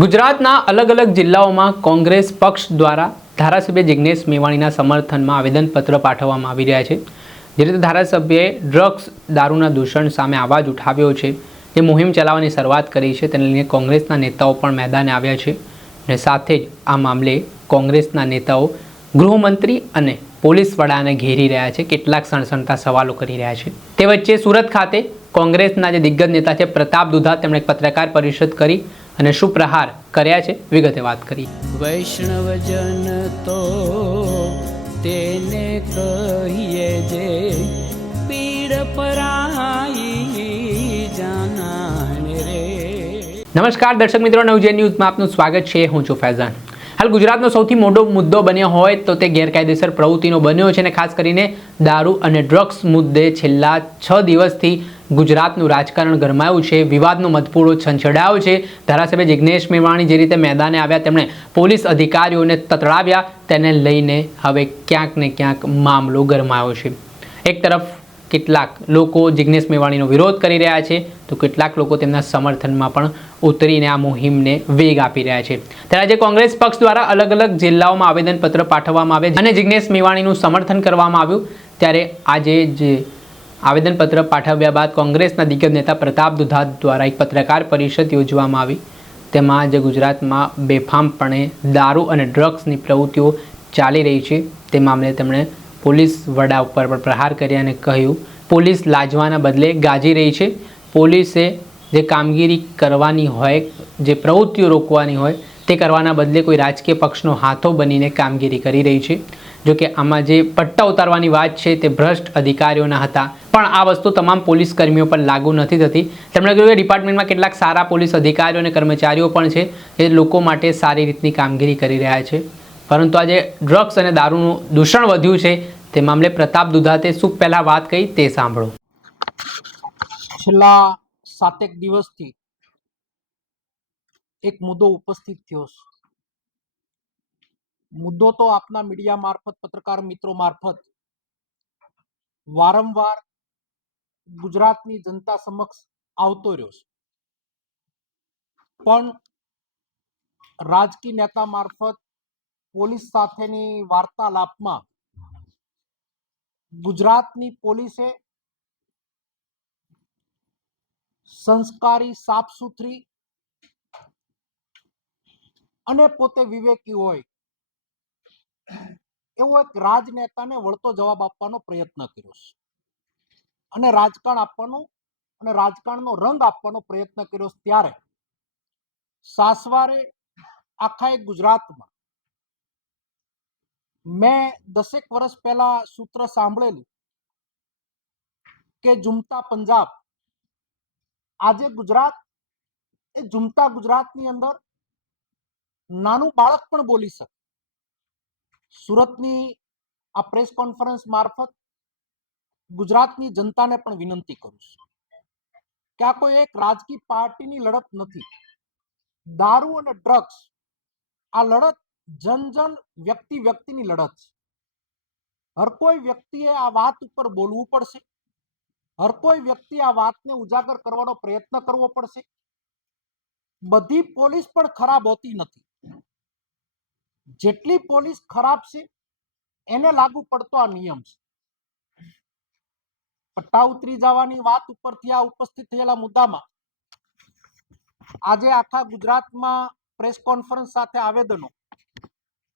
ગુજરાતના અલગ અલગ જિલ્લાઓમાં કોંગ્રેસ પક્ષ દ્વારા ધારાસભ્ય જિગ્નેશ મેવાણીના સમર્થનમાં આવેદનપત્ર પાઠવવામાં આવી રહ્યા છે। જે રીતે ધારાસભ્યએ ડ્રગ્સ દારૂના દૂષણ સામે અવાજ ઉઠાવ્યો છે, જે મુહિમ ચલાવવાની શરૂઆત કરી છે, તેને લઈને કોંગ્રેસના નેતાઓ પણ મેદાને આવ્યા છે અને સાથે જ આ મામલે કોંગ્રેસના નેતાઓ ગૃહમંત્રી અને પોલીસ વડાને ઘેરી રહ્યા છે, કેટલાક સણસણતા સવાલો કરી રહ્યા છે। તે વચ્ચે સુરત ખાતે કોંગ્રેસના જે દિગ્ગજ નેતા છે પ્રતાપ દુધા તેમણે એક પત્રકાર પરિષદ કરી અને શું પ્રહાર કર્યા છે વિગતે વાત કરી। વૈષ્ણવજન તો તેને કહીએ જે પીડ પરાઈ જાનાને રે। નમસ્કાર દર્શક મિત્રો, નવજે ન્યૂઝમાં આપનું સ્વાગત છે। હું છું ફૈઝાન। હાલ ગુજરાતનો સૌથી મોટો મુદ્દો બન્યો હોય તો તે ગેરકાયદેસર પ્રવૃત્તિનો બન્યો છે અને ખાસ કરીને દારૂ અને ડ્રગ્સ મુદ્દે છેલ્લા 6 દિવસથી ગુજરાતનું રાજકારણ ગરમાયું છે, વિવાદનો મધપૂડો છંછેડાયો છે। ધારાસભ્ય જિગ્નેશ મેવાણી જે રીતે મેદાને આવ્યા, તેમણે પોલીસ અધિકારીઓને તતડાવ્યા, તેને લઈને હવે ક્યાંક ને ક્યાંક મામલો ગરમાયો છે। એક તરફ કેટલાક લોકો જિગ્નેશ મેવાણીનો વિરોધ કરી રહ્યા છે તો કેટલાક લોકો તેમના સમર્થનમાં પણ ઉતરીને આ મુહિમને વેગ આપી રહ્યા છે। ત્યારે આજે કોંગ્રેસ પક્ષ દ્વારા અલગ અલગ જિલ્લાઓમાં આવેદનપત્ર પાઠવવામાં આવ્યા અને જિગ્નેશ મેવાણીનું સમર્થન કરવામાં આવ્યું। ત્યારે આજે જે આવેદનપત્ર પાઠવ્યા બાદ કોંગ્રેસના દિગ્ગજ નેતા પ્રતાપ દુધા દ્વારા એક પત્રકાર પરિષદ યોજવામાં આવી। તેમાં જે ગુજરાતમાં બેફામપણે દારૂ અને ડ્રગ્સની પ્રવૃત્તિઓ ચાલી રહી છે તે મામલે તેમણે પોલીસ વડા ઉપર પણ પ્રહાર કર્યા અને કહ્યું, પોલીસ લાજવાના બદલે ગાજી રહી છે। પોલીસે જે કામગીરી કરવાની હોય, જે પ્રવૃત્તિઓ રોકવાની હોય તે કરવાના બદલે કોઈ રાજકીય પક્ષનો હાથો બનીને કામગીરી કરી રહી છે। જો કે આમાં જે પટ્ટા ઉતારવાની વાત છે તે ભ્રષ્ટ અધિકારીઓના હતા, પણ આ વસ્તુ તમામ પોલીસ કર્મીઓ પર લાગુ નથી થતી। તેમણે કહ્યું કે ડિપાર્ટમેન્ટમાં કેટલાક સારા પોલીસ અધિકારીઓ અને કર્મચારીઓ પણ છે જે લોકો માટે સારી રીતની કામગીરી કરી રહ્યા છે, પરંતુ આજે ડ્રગ્સ અને દારૂનું દૂષણ વધ્યું છે તે મામલે પ્રતાપ દુધાતે શું પહેલા વાત કહી તે સાંભળો। છેલ્લા 7 દિવસથી એક મુદ્દો ઉપસ્થિત થયો છે। મુદ્દો તો આપના મીડિયા મારફત, પત્રકાર મિત્રો મારફત વારંવાર ગુજરાતની જનતા સમક્ષ આવતો રહ્યો છે, પણ રાજકીય નેતા મારફત પોલીસ સાથેની વાર્તાલાપમાં ગુજરાતની પોલીસે સંસ્કારી, સાફ સુથરી અને પોતે વિવેકી હોય એવો એક રાજનેતાને વળતો જવાબ આપવાનો પ્રયત્ન કર્યો છે અને રાજકારણ આપવાનો અને રાજકારણનો રંગ આપવાનો પ્રયત્ન કર્યો છે। ત્યારે સાસવારે આખા એક ગુજરાતમાં મેં 10 વર્ષ પહેલા સૂત્ર સાંભળેલું કે ઝૂમતા પંજાબ। આજે ગુજરાત એ ઝૂમતા ગુજરાતની અંદર નાનું બાળક પણ બોલી શકે। સુરતની આ પ્રેસ કોન્ફરન્સ મારફત ગુજરાતની જનતાને પણ વિનંતી કરું છું કે આ કોઈ એક રાજકીય પાર્ટીની લડત નથી। દારૂ અને ડ્રગ્સ આ લડત જન વ્યક્તિની લડત છે। હર કોઈ વ્યક્તિએ આ વાત ઉપર બોલવું પડશે, હર કોઈ વ્યક્તિ આ વાતને ઉજાગર કરવાનો પ્રયત્ન કરવો પડશે। બધી પોલીસ પણ ખરાબ હોતી નથી, જેટલી પોલીસ ખરાબ છે એને લાગુ પડતો આ નિયમ છે। પટ્ટા ઉતરી જવાની વાત ઉપરથી આ ઉપસ્થિત થયેલા મુદ્દામાં આજે આખા ગુજરાતમાં પ્રેસ કોન્ફરન્સ સાથે આવેદનો,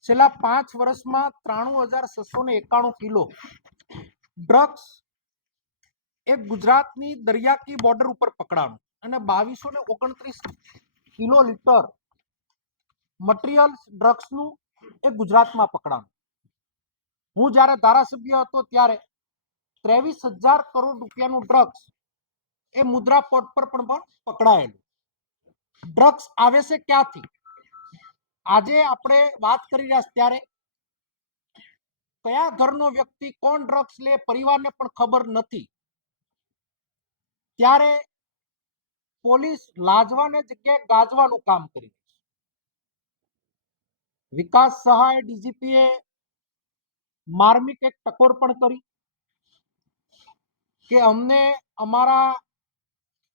છેલ્લા 5 વર્ષમાં 93,691 કિલો ડ્રગ્સ એ ગુજરાતની દરિયાકી બોર્ડર ઉપર પકડાણું અને 2229 કિલો લીટર મટીરિયલ ડ્રગ્સનું એ ગુજરાતમાં પકડાણું। હું જ્યારે ધારાસભ્ય હતો ત્યારે 23,000 કરોડ રૂપિયાનું ડ્રગ્સ એ મુદ્રા પોર્ટ પર પણ પકડાયેલું। ડ્રગ્સ આવે છે ક્યાંથી? આજે આપણે વાત કરી રહ્યા ત્યારે કયા ઘરનો વ્યક્તિ કોણ ડ્રગ્સ લે પરિવારને પણ ખબર નથી। ત્યારે પોલીસ લાજવાને જગ્યાએ ગાજવાનું કામ કરી રહી છે। વિકાસ સહાય ડીજીપીએ માર્મિક એક ટકોર પણ કરી કે અમને અમારા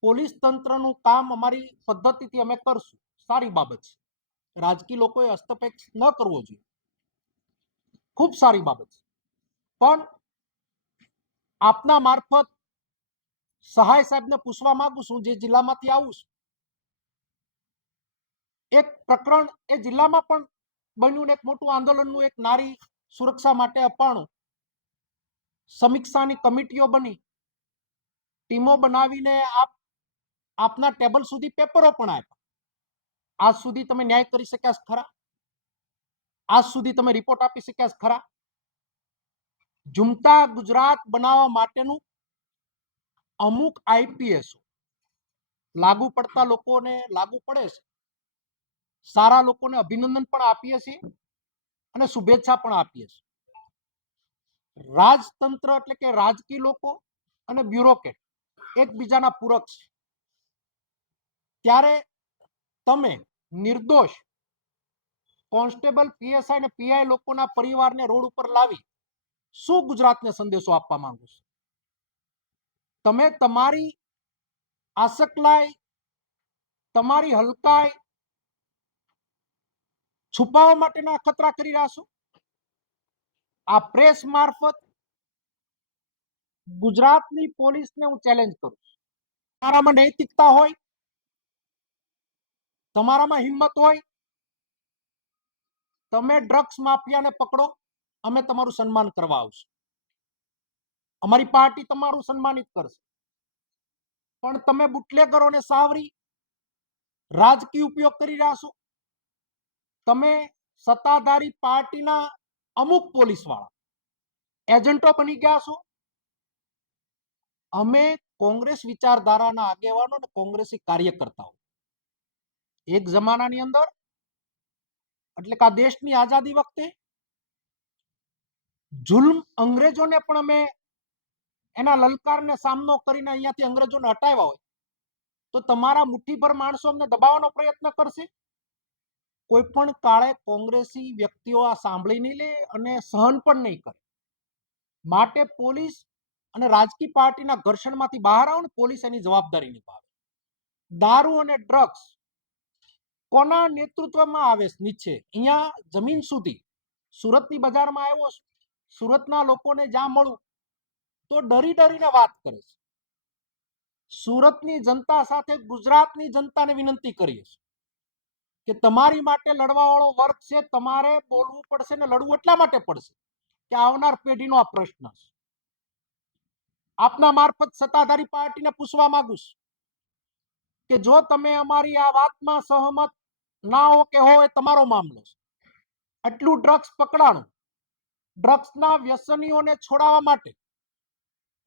પોલીસ તંત્રનું કામ અમારી પદ્ધતિથી અમે કરશું। સારી બાબત છે. રાજકીય લોકોએ હસ્તક્ષેપ ન કરવો જોઈએ, ખૂબ સારી બાબત છે. પણ આપના મારફત સહાય સાહેબને પૂછવા માંગુ છું, જે જિલ્લામાંથી આવું છું, એક પ્રકરણ એ જિલ્લામાં પણ બન્યું ને એક મોટું આંદોલનનું, એક નારી સુરક્ષા માટે અપાણું, સમીક્ષાની કમિટીઓ બની, ટીમો બનાવીને આપના ટેબલ સુધી પેપરો પણ આપ્યા. આજ સુધી તમે ન્યાય કરી શક્યા ખરા? આજ સુધી તમે રિપોર્ટ આપી શક્યા ખરા? ઝૂમતા ગુજરાત બનાવવા માટેનું અમુક આઈપીએસ લાગુ પડતા લોકોને લાગુ પડે છે. સારા લોકોને અભિનંદન પણ આપીએ છીએ અને શુભેચ્છા પણ આપીએ છીએ. રાજતંત્ર એટલે કે રાજકીય લોકો અને બ્યુરોક્રેટ એકબીજાના પૂરક છે. ત્યારે તમે નિર્દોષ કોન્સ્ટેબલ, પીએસઆઈ અને પીઆઈ લોકોના પરિવારને રોડ ઉપર લાવી શું ગુજરાતને સંદેશો આપવા માંગો છો? તમે તમારી આસકલાઈ, તમારી હલકાઈ છુપાવવા માટેના અખતરા કરી રહ્યા છો. આ પ્રેસ મારફત ગુજરાતની પોલીસને હું ચેલેન્જ કરું છું. તમારામાં નૈતિકતા હોય, તમારામાં હિંમત હોય, તમે ડ્રગ્સ માફિયાને પકડો, અમે તમારું સન્માન કરવા આવશું. અમારી પાર્ટી તમારું સન્માનિત કરશે. પણ તમે બુટલેગરોને સાવરી રાજકીય ઉપયોગ કરી રહ્યા છો. તમે સત્તાધારી પાર્ટીના અમુક પોલીસવાળા એજન્ટો બની ગયા છો. અમે કોંગ્રેસ વિચારધારાના આગેવાનો અને કોંગ્રેસી કાર્યકર્તાઓ એક જમાનાની અંદર, એટલે કે આ દેશની આઝાદી વખતે જુલ્મ અંગ્રેજોને પણ અમે એના લલકારને સામનો કરીને અહીંયાથી અંગ્રેજોને હટાવ્યા હોય, તો તમારા મુઠ્ઠીભર માણસો અમને દબાવવાનો પ્રયત્ન કરશે. કોઈ પણ કાળે કોંગ્રેસી વ્યક્તિઓ આ સાંભળી નહીં લે અને સહન પણ નહીં કરે. માટે પોલીસ અને રાજકીય પાર્ટીના ઘર્ષણમાંથી બહાર આવો ને પોલીસ એની જવાબદારી નિભાવે. દારૂ અને ડ્રગ્સ કોના નેતૃત્વમાં આવે નીચે? અહીંયા જમીન સુધી સુરતની બજારમાં આવ્યો, સુરતના લોકોને જ્યાં મળું તો ડરી ડરીને વાત કરે છે. સુરતની જનતા સાથે ગુજરાતની જનતાને વિનંતી કરીએ છીએ કે તમારી માટે લડવાવાળો વર્ગ છે, તમારે બોલવું પડશે ને લડવું એટલા માટે પડશે કે આવનાર પેઢીનો આ પ્રશ્ન છે. આપના મારફત સત્તાધારી પાર્ટીને પૂછવા માંગુ છું કે જો તમે અમારી આ વાતમાં સહમત ના હો કે હો, એ તમારો મામલો છે. આટલું ડ્રગ્સ પકડાણું, ડ્રગ્સના વ્યસનીઓને છોડાવવા માટે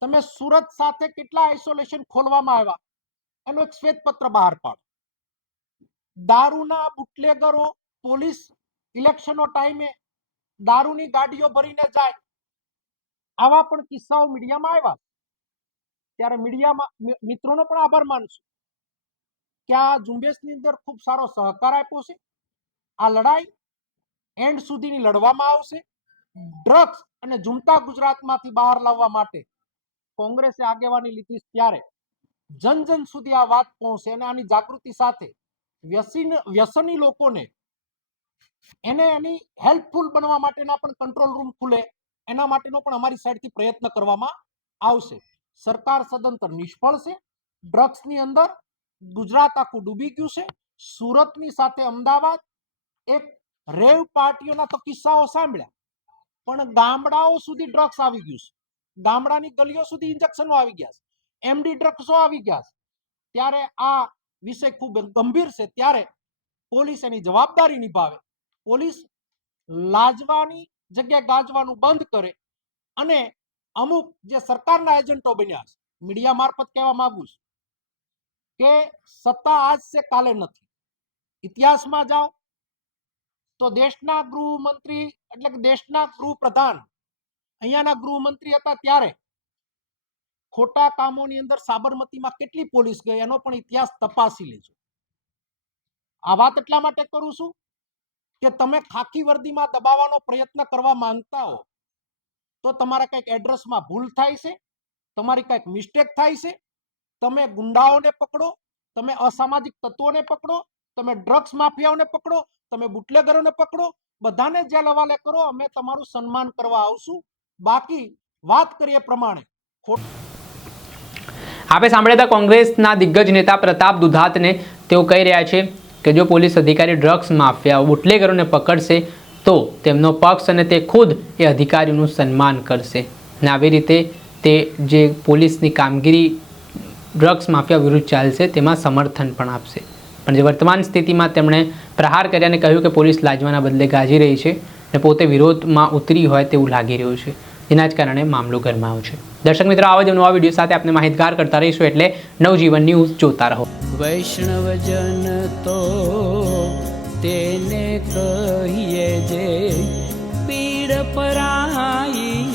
તમે સુરત સાથે કેટલા આઇસોલેશન ખોલવામાં આવ્યા એનો એક શ્વેતપત્ર બહાર પાડો. દારૂના બુટલેગરો પોલીસ ઇલેક્શનનો ટાઈમે દારૂની ગાડીઓ ભરીને જાય, આવા પણ કિસ્સાઓ મીડિયામાં આવ્યા. ત્યારે મીડિયામાં મિત્રોનો પણ આભાર માનશું કે આ ઝુંબેશની અંદર ખૂબ સારો સહકાર આપ્યો છે. આ લડાઈ એન્ડ સુધીની લડવામાં આવશે. ડ્રગ્સ અને ઝૂમતા ગુજરાતમાંથી બહાર લાવવા માટે કોંગ્રેસે આગેવાની લીધી, ત્યારે જન જન સુધી આ વાત પહોંચે અને આની જાગૃતિ સાથે વ્યસની લોકોને એની હેલ્પફુલ બનવા માટેના પણ કંટ્રોલ રૂમ ખુલે, એના માટેનો પણ અમારી સાઈડથી પ્રયત્ન કરવામાં આવશે. સરકાર સદંતર નિષ્ફળ છે. ડ્રગ્સની અંદર ગુજરાત આખું ડૂબી ગયું છે. સુરતની સાથે અમદાવાદ, એક રેવ પાર્ટીઓના તો કિસ્સાઓ સાંભળ્યા, પણ ગામડાઓ સુધી ડ્રગ્સ આવી ગયું છે. ગામડાની ગલીઓ સુધી ઇન્જેક્શનો આવી ગયા છે, એમડી ડ્રગ્સો આવી ગયા છે. ત્યારે આ વિષય ખૂબ ગંભીર છે. ત્યારે પોલીસ એની જવાબદારી નિભાવે. પોલીસ લાજવાની જગ્યાએ ગાજવાનું બંધ કરે અને અમુક જે સરકારના એજન્ટો બન્યા છે, મીડિયા મારફત કહેવા માંગુ છું કે સત્તા આજ છે કાલે નથી. ઇતિહાસમાં જાઓ તો દેશના ગૃહમંત્રી એટલે કે દેશના ગૃહપ્રધાન અહીંયાના ગૃહમંત્રી હતા, ત્યારે ખોટા કામોની અંદર સાબરમતીમાં કેટલી પોલીસ ગઈ એનો પણ ઇતિહાસ તપાસી લેજો. આ વાત એટલા માટે કરું છું કે તમે ખાકી વર્દીમાં દબાવવાનો પ્રયત્ન કરવા માંગતા હો તો તમારા કંઈક એડ્રેસમાં ભૂલ થાય છે, તમારી કંઈક મિસ્ટેક થાય છે. તમે ગુંડાઓને પકડો, તમે અસામાજિક તત્વોને પકડો, તમે ડ્રગ્સ માફિયાઓને પકડો, તમે બુટલેગરોને પકડો, બધાને જેલ હવાલે કરો, અમે તમારું સન્માન કરવા આવશું. બાકી વાત કરીએ પ્રમાણે આપે સાંભળ્યા હતા કોંગ્રેસના દિગ્ગજ નેતા પ્રતાપ દુધાતને. તેઓ કહી રહ્યા છે કે જો પોલીસ અધિકારી ડ્રગ્સ માફિયા બુટલેગરોને પકડશે તો તેમનો પક્ષ અને તે ખુદ એ અધિકારીનું સન્માન કરશે અને આવી રીતે તે જે પોલીસની કામગીરી ડ્રગ્સ માફિયા વિરુદ્ધ ચાલશે તેમાં સમર્થન પણ આપશે. પણ જે વર્તમાન સ્થિતિમાં તેમણે પ્રહાર કર્યા અને કહ્યું કે પોલીસ લાજવાના બદલે ગાજી રહી છે અને પોતે વિરોધમાં ઉતરી હોય તેવું લાગી રહ્યું છે, જેના જ કારણે મામલો ગરમાયો છે. દર્શક મિત્રો, આવા જ નવા વિડીયો સાથે આપણે માહિતગાર કરતા રહીશું, એટલે નવજીવન ન્યૂઝ જોતા રહો. વૈષ્ણવજન તો તેને કહીએ જે પીડ પરાઈ.